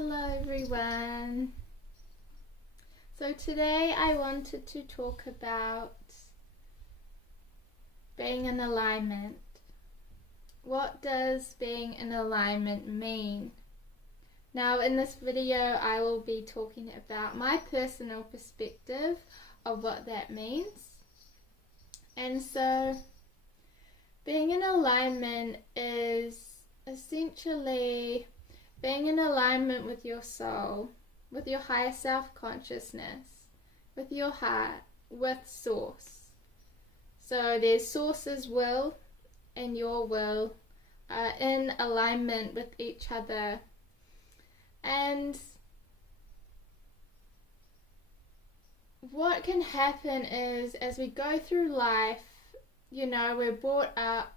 Hello everyone. So today I wanted to talk about being in alignment. What does being in alignment mean? Now in this video I will be talking about my personal perspective of what that means. And so being in alignment is essentially being in alignment with your soul, with your higher self-consciousness, with your heart, with Source. So there's Source's will and your will are in alignment with each other. And what can happen is, as we go through life, we're brought up,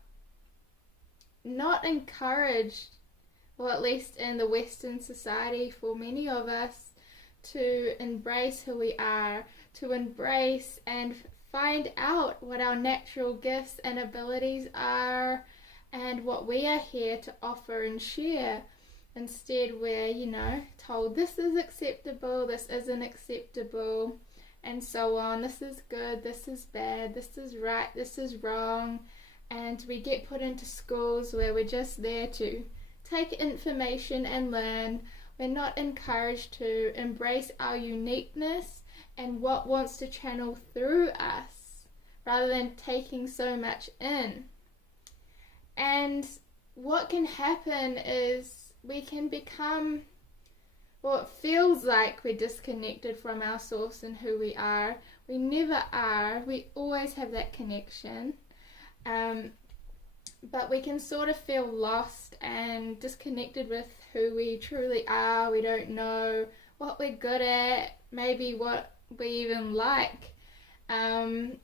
not encouraged, or at least in the Western society for many of us, to embrace who we are, to embrace and find out what our natural gifts and abilities are and what we are here to offer and share. Instead we're, told this is acceptable, this isn't acceptable, and so on. This is good, this is bad, this is right, this is wrong. And we get put into schools where we're just there to take information and learn. We're not encouraged to embrace our uniqueness and what wants to channel through us, rather than taking so much in. And what can happen is we can become, it feels like we're disconnected from our source and who we are. We never are. We always have that connection. But we can sort of feel lost and disconnected with who we truly are. We don't know what we're good at, maybe what we even like. And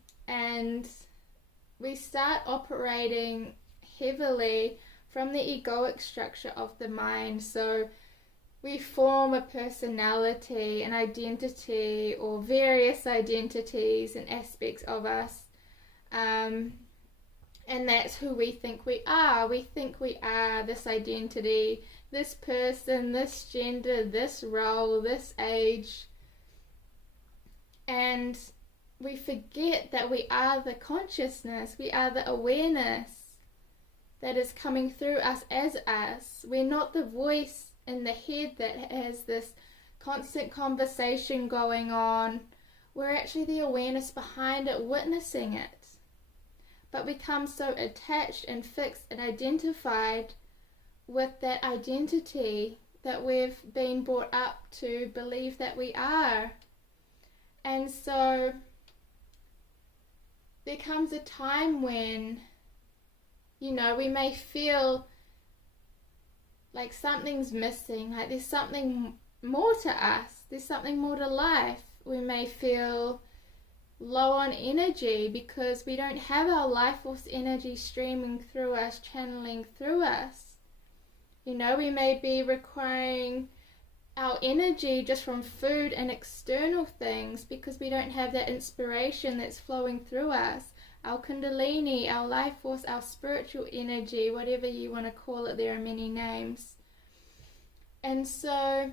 we start operating heavily from the egoic structure of the mind. So we form a personality, an identity, or various identities and aspects of us. And that's who we think we are. We think we are this identity, this person, this gender, this role, this age. And we forget that we are the consciousness, we are the awareness that is coming through us as us. We're not the voice in the head that has this constant conversation going on. We're actually the awareness behind it, witnessing it. But become so attached and fixed and identified with that identity that we've been brought up to believe that we are. And so there comes a time when, we may feel like something's missing, like there's something more to us, there's something more to life. We may feel low on energy because we don't have our life force energy streaming through us, channeling through us. We may be requiring our energy just from food and external things because we don't have that inspiration that's flowing through us. Our kundalini, our life force, our spiritual energy, whatever you want to call it, there are many names. And so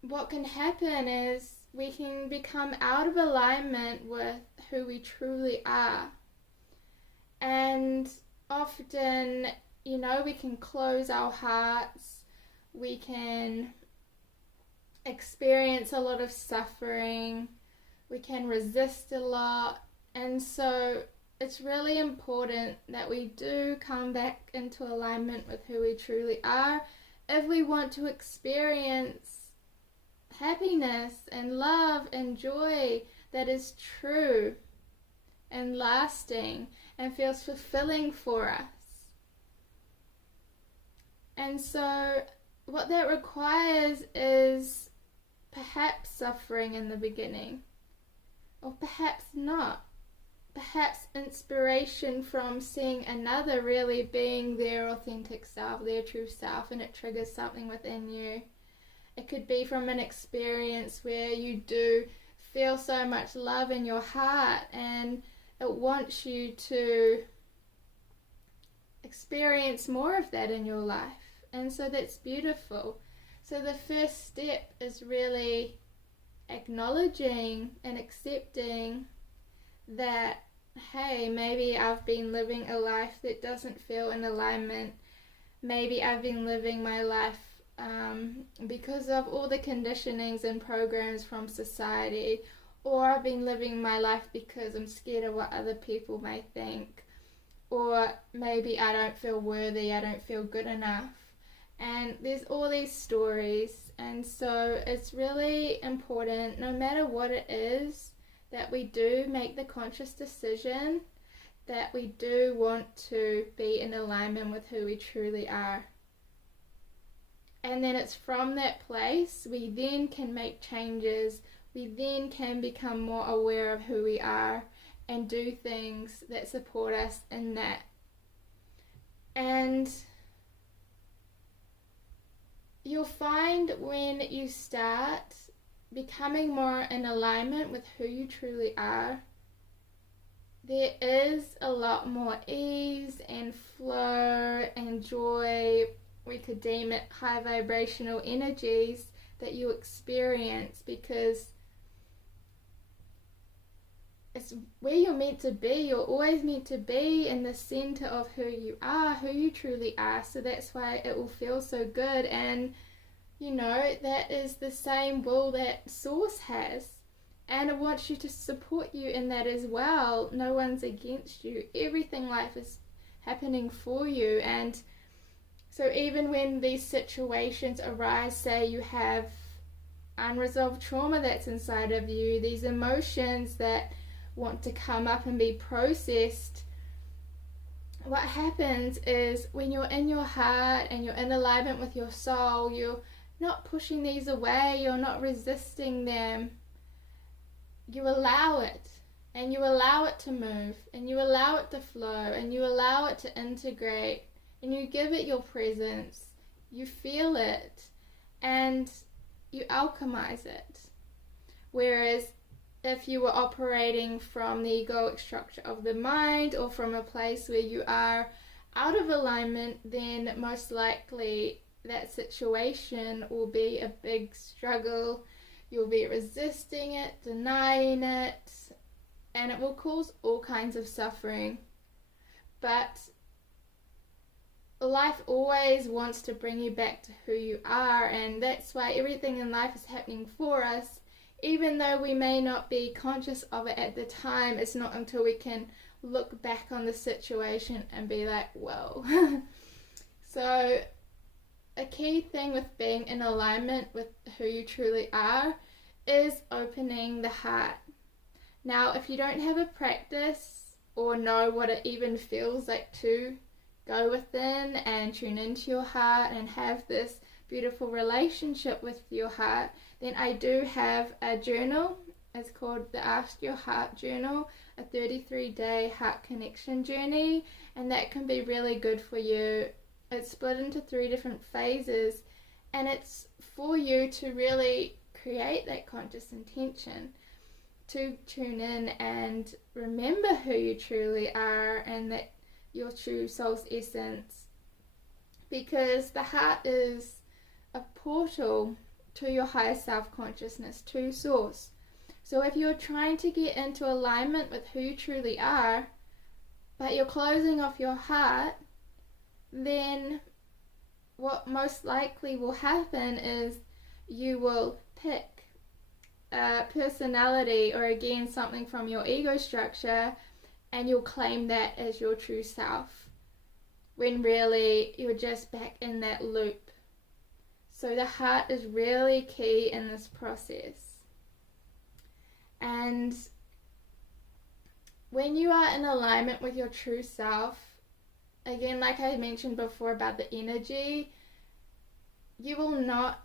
what can happen is we can become out of alignment with who we truly are. And often, we can close our hearts, we can experience a lot of suffering, we can resist a lot. And so it's really important that we do come back into alignment with who we truly are if we want to experience happiness and love and joy that is true and lasting and feels fulfilling for us. And so what that requires is perhaps suffering in the beginning, or perhaps not. Perhaps inspiration from seeing another really being their authentic self, their true self, and it triggers something within you. It could be from an experience where you do feel so much love in your heart and it wants you to experience more of that in your life. And so that's beautiful. So the first step is really acknowledging and accepting that, hey, maybe I've been living a life that doesn't feel in alignment. Maybe I've been living my life because of all the conditionings and programs from society, or I've been living my life because I'm scared of what other people may think, or maybe I don't feel worthy, I don't feel good enough. And there's all these stories, and so it's really important, no matter what it is, that we do make the conscious decision that we do want to be in alignment with who we truly are. And then it's from that place we then can make changes, we then can become more aware of who we are and do things that support us in that. And you'll find when you start becoming more in alignment with who you truly are, there is a lot more ease and flow and joy. We could deem it high vibrational energies that you experience, because it's where you're meant to be. You're always meant to be in the center of who you are, who you truly are. So that's why it will feel so good. And you know, that is the same will that Source has. And it wants you to support you in that as well. No one's against you. Everything in life is happening for you. And so even when these situations arise, say you have unresolved trauma that's inside of you, these emotions that want to come up and be processed, what happens is when you're in your heart and you're in alignment with your soul, you're not pushing these away, you're not resisting them. You allow it, and you allow it to move, and you allow it to flow, and you allow it to integrate, and you give it your presence, you feel it, and you alchemize it. Whereas if you were operating from the egoic structure of the mind, or from a place where you are out of alignment, then most likely that situation will be a big struggle. You'll be resisting it, denying it, and it will cause all kinds of suffering. But life always wants to bring you back to who you are, and that's why everything in life is happening for us. Even though we may not be conscious of it at the time, it's not until we can look back on the situation and be like, whoa. So a key thing with being in alignment with who you truly are is opening the heart. Now, if you don't have a practice or know what it even feels like to go within and tune into your heart and have this beautiful relationship with your heart, then I do have a journal. It's called the Ask Your Heart Journal, a 33-day heart connection journey, and that can be really good for you. It's split into 3 different phases, and it's for you to really create that conscious intention to tune in and remember who you truly are and that your true soul's essence, because the heart is a portal to your higher self-consciousness, to Source. So if you're trying to get into alignment with who you truly are, but you're closing off your heart, then what most likely will happen is you will pick a personality, or again something from your ego structure, and you'll claim that as your true self, when really you're just back in that loop. So the heart is really key in this process. And when you are in alignment with your true self, again, like I mentioned before about the energy, you will not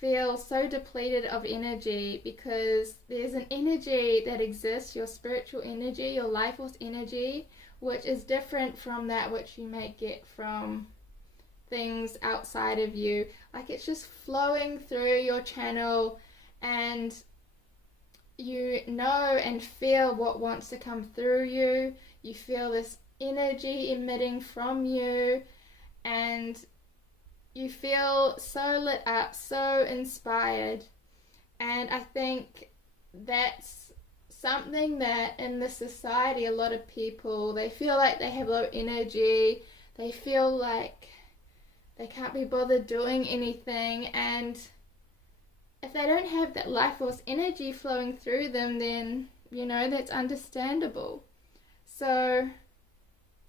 feel so depleted of energy, because there's an energy that exists, your spiritual energy, your life force energy, which is different from that which you may get from things outside of you. Like, it's just flowing through your channel, and you know and feel what wants to come through you. You feel this energy emitting from you, and you feel so lit up, so inspired. And I think that's something that in this society, a lot of people, they feel like they have low energy, they feel like they can't be bothered doing anything, and if they don't have that life force energy flowing through them, then, that's understandable. So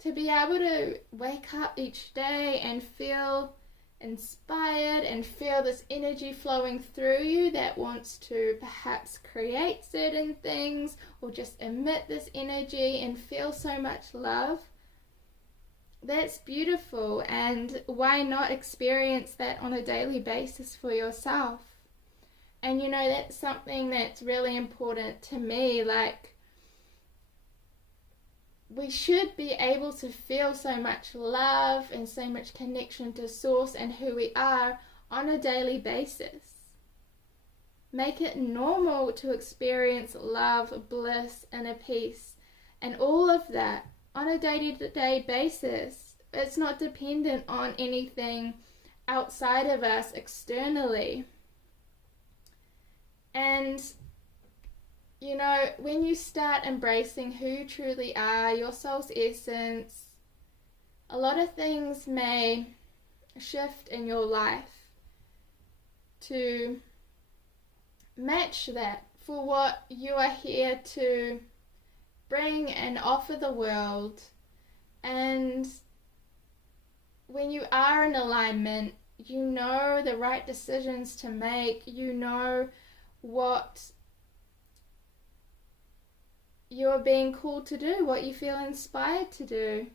to be able to wake up each day and feel inspired and feel this energy flowing through you that wants to perhaps create certain things or just emit this energy and feel so much love, that's beautiful. And why not experience that on a daily basis for yourself? And that's something that's really important to me. Like, we should be able to feel so much love and so much connection to Source and who we are on a daily basis. Make it normal to experience love, bliss, inner peace, and all of that on a day-to-day basis. It's not dependent on anything outside of us externally. And when you start embracing who you truly are, your soul's essence, a lot of things may shift in your life to match that for what you are here to bring and offer the world. And when you are in alignment, you know the right decisions to make, you know what you're being called to do, what you feel inspired to do,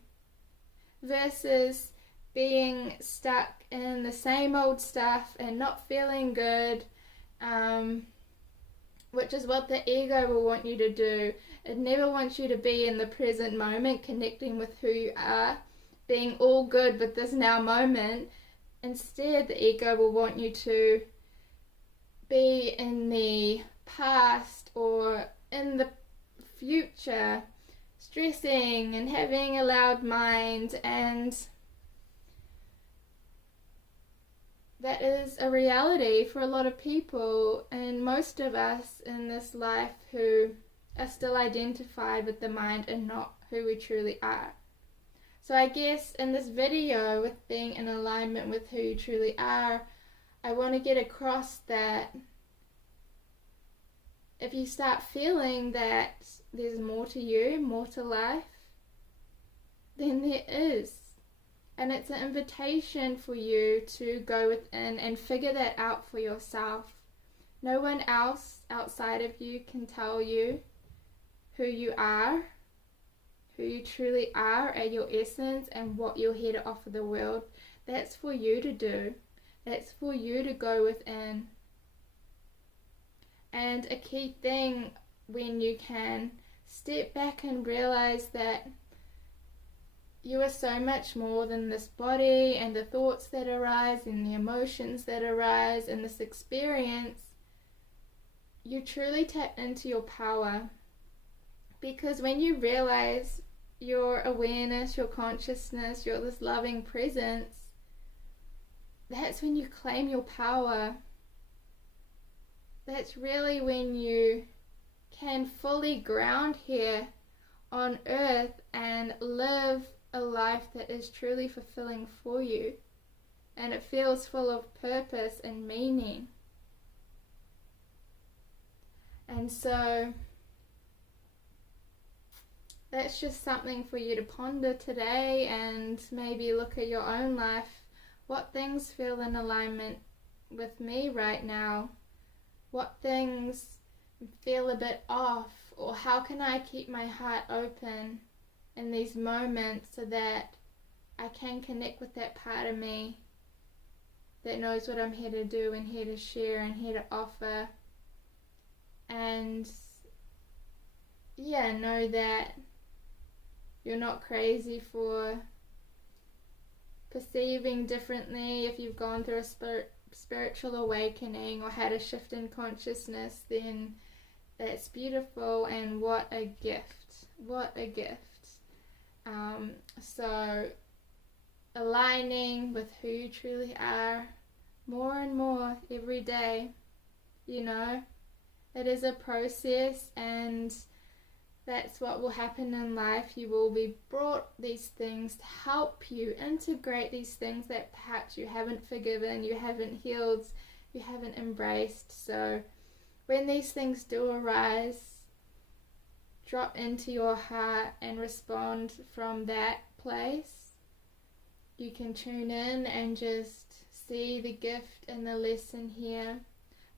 versus being stuck in the same old stuff and not feeling good, which is what the ego will want you to do. It never wants you to be in the present moment, connecting with who you are, being all good with this now moment. Instead, the ego will want you to be in the past or in the future, stressing and having a loud mind, and that is a reality for a lot of people and most of us in this life who are still identified with the mind and not who we truly are. So I guess in this video, with being in alignment with who you truly are, I want to get across that if you start feeling that there's more to you, more to life, then there is. And it's an invitation for you to go within and figure that out for yourself. No one else outside of you can tell you who you are, who you truly are at your essence, and what you're here to offer the world. That's for you to do. That's for you to go within. And a key thing, when you can step back and realize that you are so much more than this body and the thoughts that arise and the emotions that arise and this experience, you truly tap into your power. Because when you realize your awareness, your consciousness, your this loving presence, that's when you claim your power. That's really when you can fully ground here on earth and live a life that is truly fulfilling for you, and it feels full of purpose and meaning. And so that's just something for you to ponder today, and maybe look at your own life. What things feel in alignment with me right now? What things feel a bit off? Or how can I keep my heart open in these moments so that I can connect with that part of me that knows what I'm here to do and here to share and here to offer? And know that you're not crazy for perceiving differently. If you've gone through a spiritual awakening or had a shift in consciousness, then that's beautiful, and what a gift. So aligning with who you truly are more and more every day. You know, it is a process, and that's what will happen in life. You will be brought these things to help you integrate these things that perhaps you haven't forgiven, you haven't healed, you haven't embraced. So when these things do arise, drop into your heart and respond from that place. You can tune in and just see the gift and the lesson here.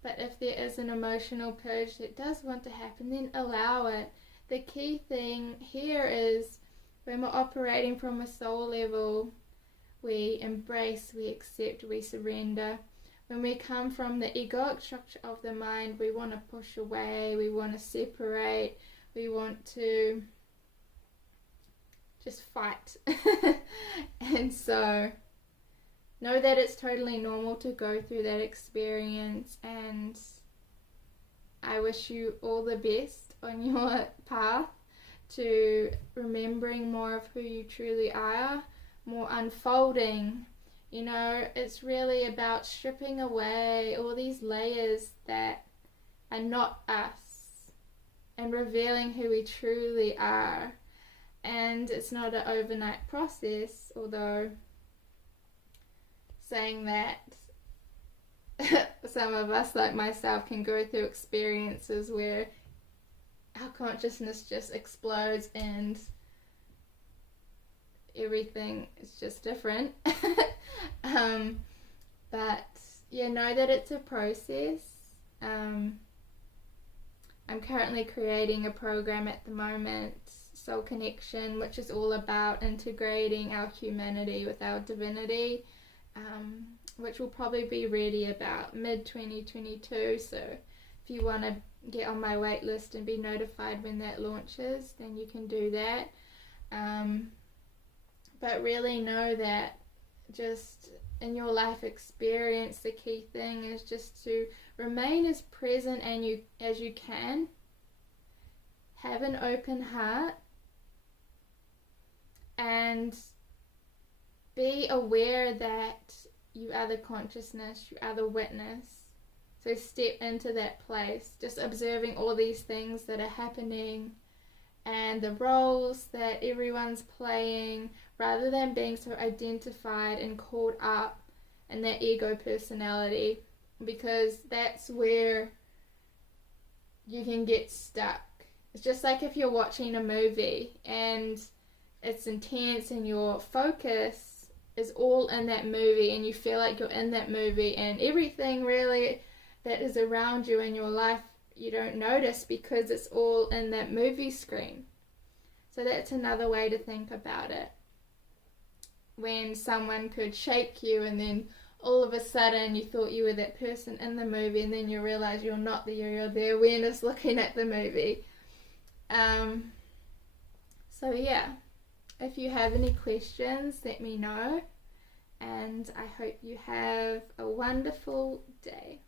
But if there is an emotional purge that does want to happen, then allow it. The key thing here is when we're operating from a soul level, we embrace, we accept, we surrender. When we come from the egoic structure of the mind, we want to push away, we want to separate, we want to just fight. And so know that it's totally normal to go through that experience, and I wish you all the best on your path to remembering more of who you truly are, more unfolding. You know, it's really about stripping away all these layers that are not us and revealing who we truly are. And it's not an overnight process, although saying that some of us, like myself, can go through experiences where our consciousness just explodes and everything is just different. But yeah, know that it's a process. I'm currently creating a program at the moment, Soul Connection, which is all about integrating our humanity with our divinity, which will probably be ready about mid-2022. So if you want to get on my wait list and be notified when that launches, then you can do that. But really know that just in your life experience, the key thing is just to remain as present as you can. Have an open heart and be aware that you are the consciousness, you are the witness. So step into that place, just observing all these things that are happening and the roles that everyone's playing, rather than being so identified and caught up in that ego personality, because that's where you can get stuck. It's just like if you're watching a movie and it's intense and your focus is all in that movie and you feel like you're in that movie, and everything really that is around you in your life you don't notice because it's all in that movie screen. So that's another way to think about it. When someone could shake you and then all of a sudden you thought you were that person in the movie, and then you realize you're not there, you're the awareness looking at the movie. So yeah, if you have any questions, let me know, and I hope you have a wonderful day.